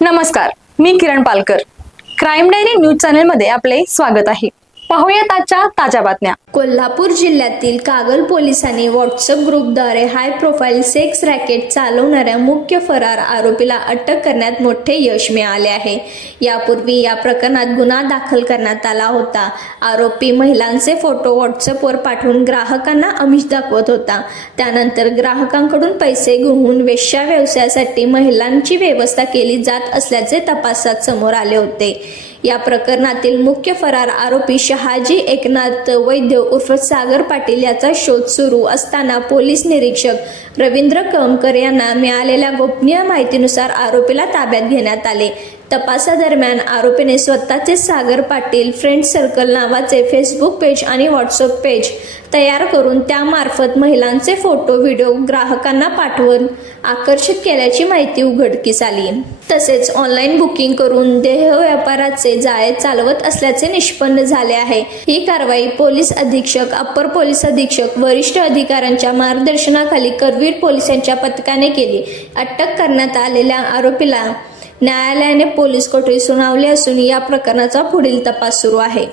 नमस्कार, मी Kiran Palkar. Crime diary news channel मध्ये आपले स्वागत आहे. पाहूयात आजच्या ताज्या बातम्या. कोल्हापूर जिल्ह्यातील कागल पोलिसांनी व्हॉट्सअप ग्रुपद्वारे हाय प्रोफाईल सेक्स रॅकेट चालवणाऱ्या मुख्य फरार आरोपीला अटक करण्यात मोठे यश मिळाले आहे. यापूर्वी या प्रकरणात गुन्हा दाखल करण्यात आला होता. आरोपी महिलांचे फोटो व्हॉट्सअपवर पाठवून ग्राहकांना आमिष दाखवत होता. त्यानंतर ग्राहकांकडून पैसे घेऊन वेश्या व्यवसायासाठी महिलांची व्यवस्था केली जात असल्याचे तपासात समोर आले होते. या प्रकरणातील मुख्य फरार आरोपी शहाजी एकनाथ वैद्य उर्फ सागर पाटील याचा शोध सुरू असताना पोलीस निरीक्षक रवींद्र कळमकर यांना मिळालेल्या गोपनीय माहितीनुसार आरोपीला ताब्यात घेण्यात आले. तपासादरम्यान आरोपीने स्वतःचे सागर पाटील फ्रेंड सर्कल नावाचे फेसबुक पेज आणि व्हॉट्सअप पेज तयार करून त्यामार्फत महिलांचे फोटो व्हिडिओ ग्राहकांना पाठवून आकर्षित केल्याची माहिती उघडकीस आली. तसेच ऑनलाईन बुकिंग करून देह व्यापाराचे जाळे चालवत असल्याचे निष्पन्न झाले आहे. ही कारवाई पोलीस अधीक्षक, अप्पर पोलीस अधीक्षक, वरिष्ठ अधिकाऱ्यांच्या मार्गदर्शनाखाली करवीर पोलिसांच्या पथकाने केली. अटक करण्यात आलेल्या आरोपीला न्यायालयाने पोलीस कोठडी सुनावली असून या प्रकरणाचा पुढील तपास सुरू आहे.